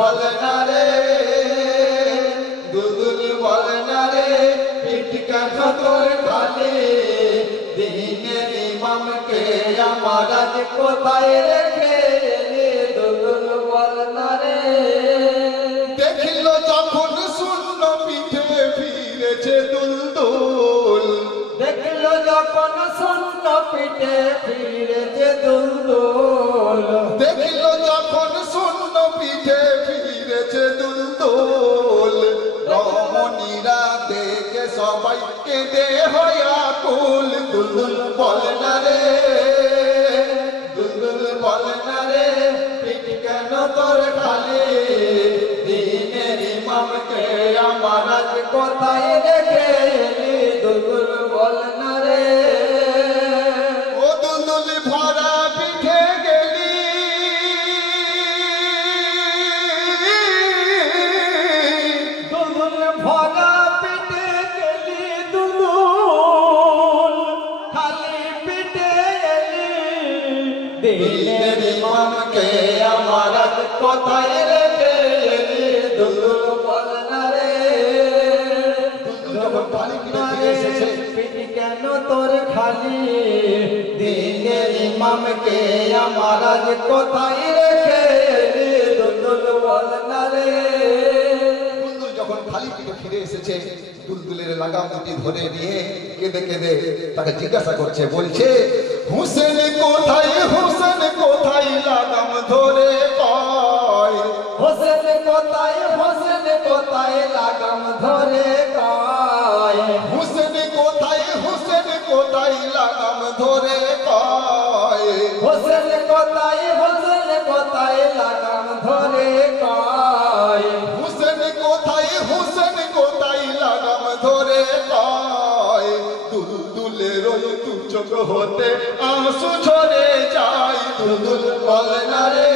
বলে না রে, দুলদুল বলে না রে, পিঠ কেন তোর খালি? দিনের ইমামকে আমার আজ কোথায় রেখে এলি? দুলদুল বলে না রে। দেখিল যখন শূন্য পিঠে ফিরেছে দুলদুল, দেখিল যখন শূন্য পিঠে ফিরেছে দুলদুল, দেখিল যখন শূন্য পিঠে ফিরেছে দুলদুল, রমণীরা দেখে সবাই কেঁদে হয় আকুল। দুলদুল বলে না রে, দুলদুল বলে না রে, পিঠ কেন তোর খালি? দিনের ইমামকে আমার আজ কোথায় রেখে এলি? দুলদুল বলে না রে। ও দুলদুল ভরা পিঠে গেলি, দুলদুল ভরা পিঠে গেলি, দুলদুল খালি পিঠে এলি। দিনের ইমামকে আমার আজ কোথায় রেখে এলি? দুলদুল বলে না রে। যখন খালি পিঠে ফিরে এসেছে, পিঠ কেন তোর খালি? দিনের ইমামকে আমার আজ কোথায় রেখে এলি? দুলদুল বলে না রে। দুলদুল যখন খালি পিঠে ফিরে এসেছে, দুলদুলের লাগাম দুটি ধরে নিয়ে কেঁদে কেঁদে তাকে জিজ্ঞাসা করছে, বলছে, হুসেন কোথায়, হুসেন কোথায় লাগাম ধরে কয়? হুসেন কোথায়, হুসেন কোথায় লাগাম ধরে কয়? হুসেন কোথায়, হুসেন কোথায় লাগাম ধরে কয়? হুসেন কোথায়, হুসেন কোথায় লাগাম ধরে কয়? হুসেন কোথায়, হুসেন কোথায় লাগাম ধরে কয়? দুলদুলের ওই দু চোখ হতে আঁসু ঝরে যায়। দুলদুল বলে না রে,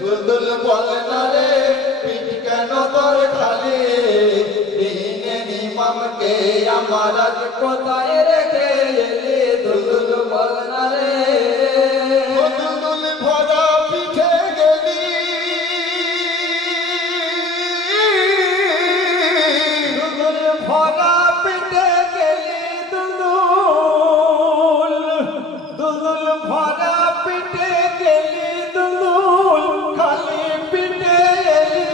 দুলদুল বলে না রে, পিঠ কেন তোর খালি? দিনের ইমামকে আমার আজ কোথায় রেখে এলি? দুলদুল বলে না রে। দুলদুল ভরা পিঠে গেলি, দুলদুল ভরা পিঠে গেলি, দুলদুল, দুলদুল ভরা পিঠে গেলি, দুলদুল খালি পিঠে এলি।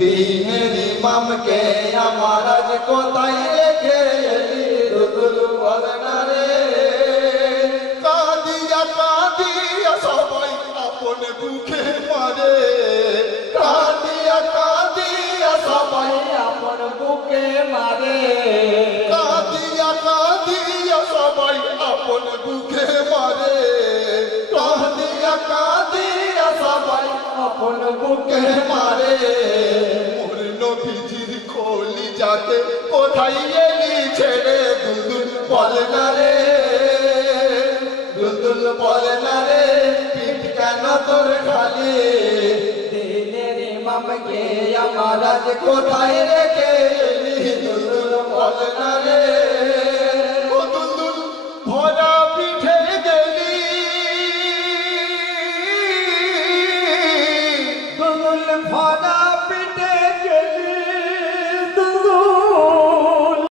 দিনের ইমামকে আমার আজ কোথায় রেখে এলি? দুলদুল বলে না রে। কাঁদিয়া কাঁদিয়া সবাই আপন বুকে মারে, কাঁদিয়া কাঁদিয়া সবাই আপন বুকে মারে, কাঁদিয়া কাঁদিয়া সবাই আপন বুকে মারে, কাঁদিয়া কাঁদিয়া সবাই আপন বুকে মারে। মোর নবীজির খোলি যাতে কোথায় এলি ছেড়ে? দুলদুল বলে না রে, দুলদুল বলে না রে, পিঠ কেন তোর খালি? দিনের ইমামকে আমার আজ কোথায় রেখে এলি? দুলদুল বলে না রে।